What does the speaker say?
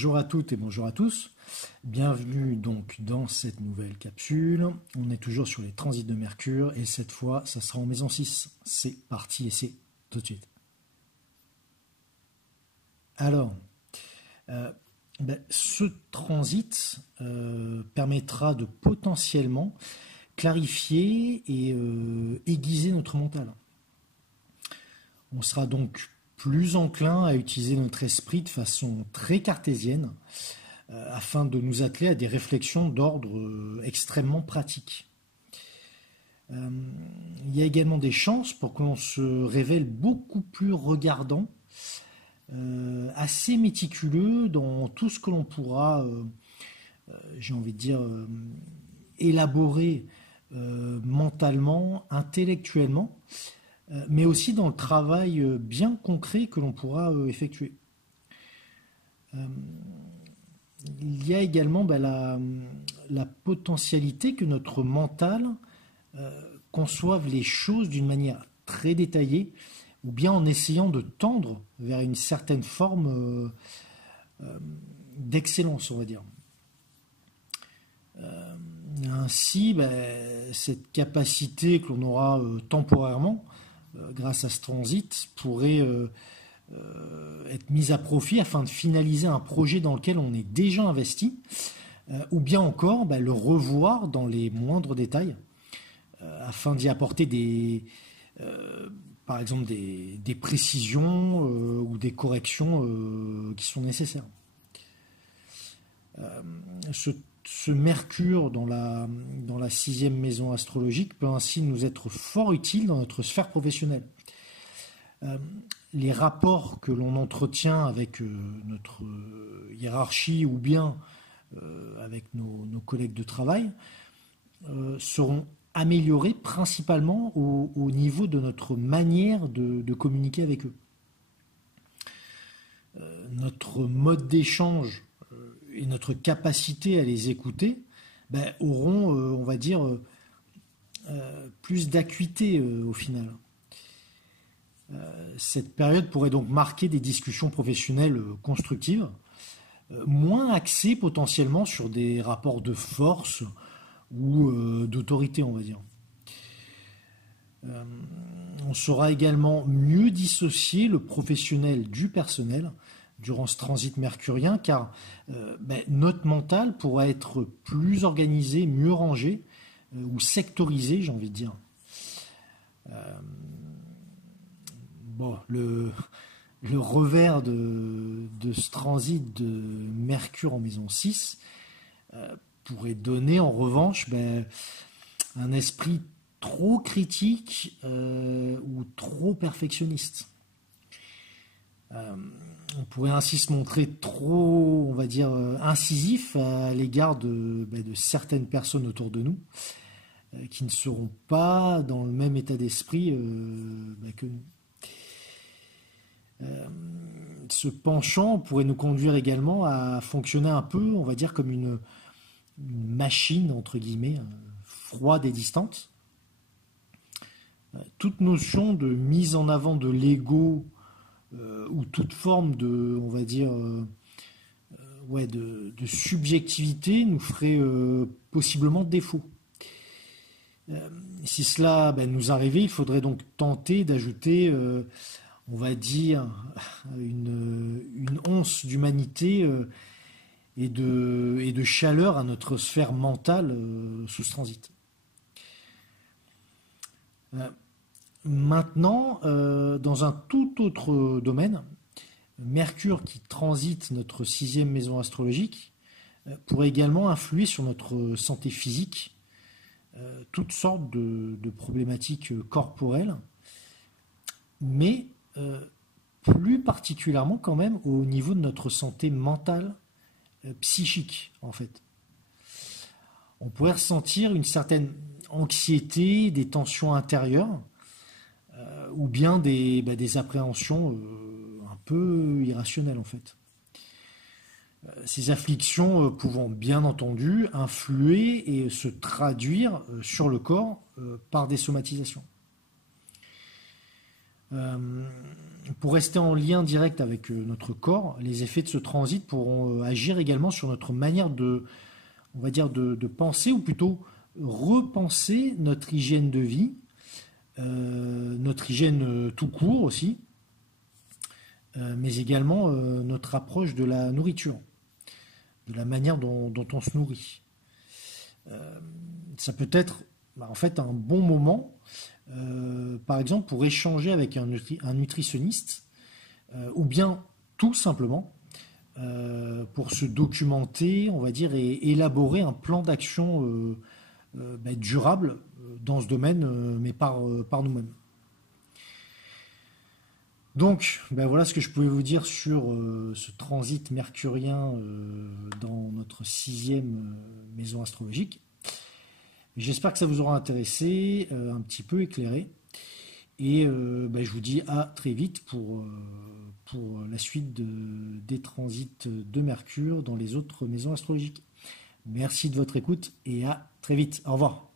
Bonjour à toutes et bonjour à tous. Bienvenue donc dans cette nouvelle capsule. On est toujours sur les transits de Mercure et cette fois, ça sera en maison 6. C'est parti et c'est tout de suite. Alors, ce transit permettra de potentiellement clarifier et aiguiser notre mental. On sera donc plus enclin à utiliser notre esprit de façon très cartésienne afin de nous atteler à des réflexions d'ordre extrêmement pratique. Il y a également des chances pour qu'on se révèle beaucoup plus regardant, assez méticuleux dans tout ce que l'on pourra, j'ai envie de dire, élaborer mentalement, intellectuellement, mais aussi dans le travail bien concret que l'on pourra effectuer. Il y a également la potentialité que notre mental conçoive les choses d'une manière très détaillée, ou bien en essayant de tendre vers une certaine forme d'excellence, on va dire. Ainsi, cette capacité que l'on aura temporairement, grâce à ce transit, pourrait être mise à profit afin de finaliser un projet dans lequel on est déjà investi, ou bien encore le revoir dans les moindres détails, afin d'y apporter par exemple des précisions ou des corrections qui sont nécessaires. Ce Mercure dans la 6e maison astrologique peut ainsi nous être fort utile dans notre sphère professionnelle. Les rapports que l'on entretient avec notre hiérarchie ou bien avec nos collègues de travail seront améliorés principalement au niveau de notre manière de communiquer avec eux. Notre mode d'échange et notre capacité à les écouter auront, on va dire, plus d'acuité au final. Cette période pourrait donc marquer des discussions professionnelles constructives, moins axées potentiellement sur des rapports de force ou d'autorité, on va dire. On saura également mieux dissocier le professionnel du personnel durant ce transit mercurien, car notre mental pourra être plus organisé, mieux rangé, ou sectorisé, j'ai envie de dire. Le revers de ce transit de Mercure en maison 6 pourrait donner en revanche un esprit trop critique ou trop perfectionniste. On pourrait ainsi se montrer trop, on va dire, incisif à l'égard de certaines personnes autour de nous qui ne seront pas dans le même état d'esprit que nous. Ce penchant pourrait nous conduire également à fonctionner un peu, on va dire, comme une machine, entre guillemets, froide et distante. Toute notion de mise en avant de l'ego ou toute forme de, on va dire, de subjectivité nous ferait possiblement défaut. Si cela nous arrivait, il faudrait donc tenter d'ajouter, on va dire, une once d'humanité et de chaleur à notre sphère mentale sous ce transit. Maintenant, dans un tout autre domaine, Mercure qui transite notre 6e maison astrologique pourrait également influer sur notre santé physique, toutes sortes de problématiques corporelles, mais plus particulièrement quand même au niveau de notre santé mentale, psychique en fait. On pourrait ressentir une certaine anxiété, des tensions intérieures, ou bien des appréhensions un peu irrationnelles en fait. Ces afflictions pouvant bien entendu influer et se traduire sur le corps par des somatisations. Pour rester en lien direct avec notre corps, les effets de ce transit pourront agir également sur notre manière de, on va dire, de penser, ou plutôt repenser notre hygiène de vie, notre hygiène tout court aussi, mais également notre approche de la nourriture, de la manière dont on se nourrit. Ça peut être en fait un bon moment, par exemple, pour échanger avec un nutritionniste, ou bien tout simplement pour se documenter, on va dire, et élaborer un plan d'action durable dans ce domaine, mais par nous-mêmes. Donc, voilà ce que je pouvais vous dire sur ce transit mercurien dans notre sixième maison astrologique. J'espère que ça vous aura intéressé, un petit peu éclairé. Et je vous dis à très vite pour la suite des transits de Mercure dans les autres maisons astrologiques. Merci de votre écoute et à très vite. Au revoir.